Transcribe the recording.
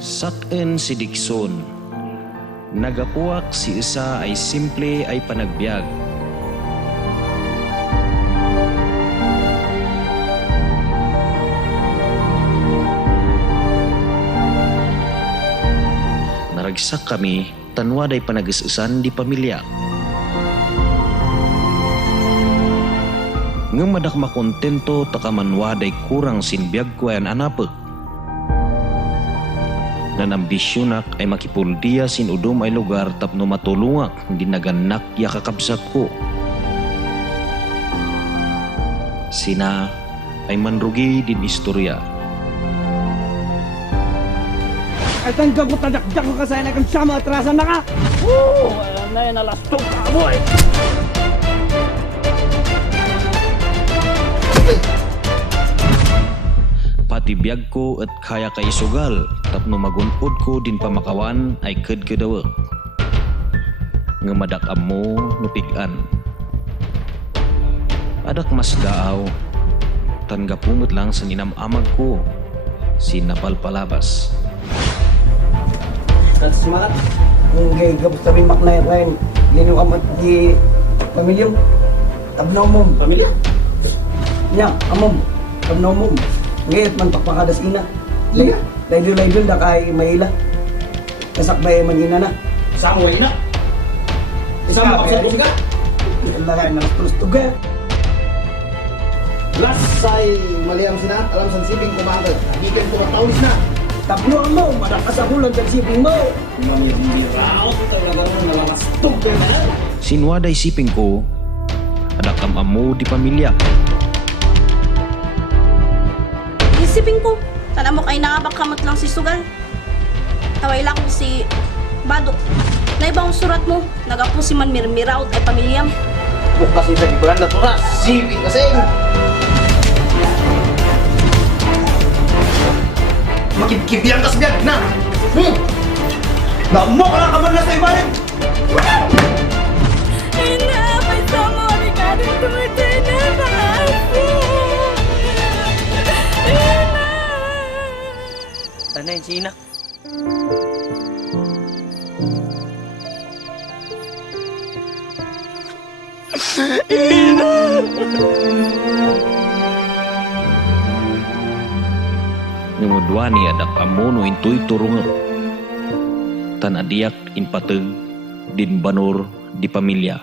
Sak-en si Dikson. Nagapuak si isa ay simple ay panagbiag. Naragsak kami, tanwa day panag-isusan di pamilya. Nga madak makontento takamanwa day kurang sinbiag ko ayan anapag. Nan ambisyonak ay makipuldiya sin udom ay lugar tapno matulungak ginaganak ya kakabsat ko. Sina ay manrugi din istorya. Ay tanggang ko tadakdak ko kasaya na kang siyama atrasan na ka! Oo! Na yan nalastog ka mo eh! Pati biyag ko at kaya kay sugal tapno magunod ko din pamakawan ay kedkedawa. Nga madakam mo nupigan. Adak mas daaw, tangga pumut lang sa ninamamag ko, sinapalpalabas. At semangat, kung gagabos sabi maknay rin, liniw amat di pamilyong, tabnaw mo. Pamilya? Nya, amom, tabnaw mo. Ngayat man pakpakadas ina. Ina? Laydol da kay Mayla. Kasakbay man ina na. Isang way na! Isang makasabong ka! Lagay na tulus tuga. Last ay maliang sinat, alam sa sibing kumangkad. Gikan ko ang tawis na! Tabno mo, madakasabulan sa siping mo. Mamirao ko talaga mo nalalastog ka na! Sinwaday siping ko, adakam amo di pamilya. Isipin ko, tala mo kay nakabakamot lang si Sugal. Taway lang ko si Badok. Naibang surat mo, nagapo si Man Mirmiraut ay pamilyam. Bukas isa di beranda to na, sibing kasing! Makibkibiyang kasbiyag na! Namo ka lang kaman na sa ibalim! Ina, may sama ni Karin tumatay na maasi. Ina! Tanay si ina. Ngudwani adak amono intoy turunga. Tan adiak in pateg din banor di pamilya.